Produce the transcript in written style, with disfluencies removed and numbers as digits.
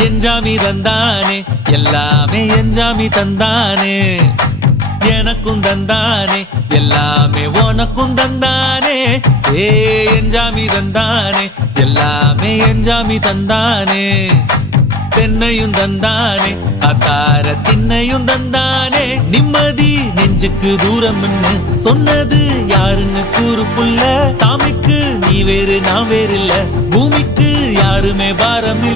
எஞ்சாமி தந்தானே எல்லாமே எஞ்சாமி தந்தானே எனக்கும் தந்தானே எல்லாமே உனக்கும் தந்தானே ஏ எஞ்சாமி தந்தானே எல்லாமே எஞ்சாமி தந்தானே தென்னையும் தந்தானே அத்தார திண்ணையும் தந்தானே நிம்மதி நெஞ்சுக்கு தூரம்னு சொன்னது யாருன்னு கூறு புள்ள சாமிக்கு நீ வேறு நான் வேறு இல்ல பூமிக்கு யாருமே பாரம்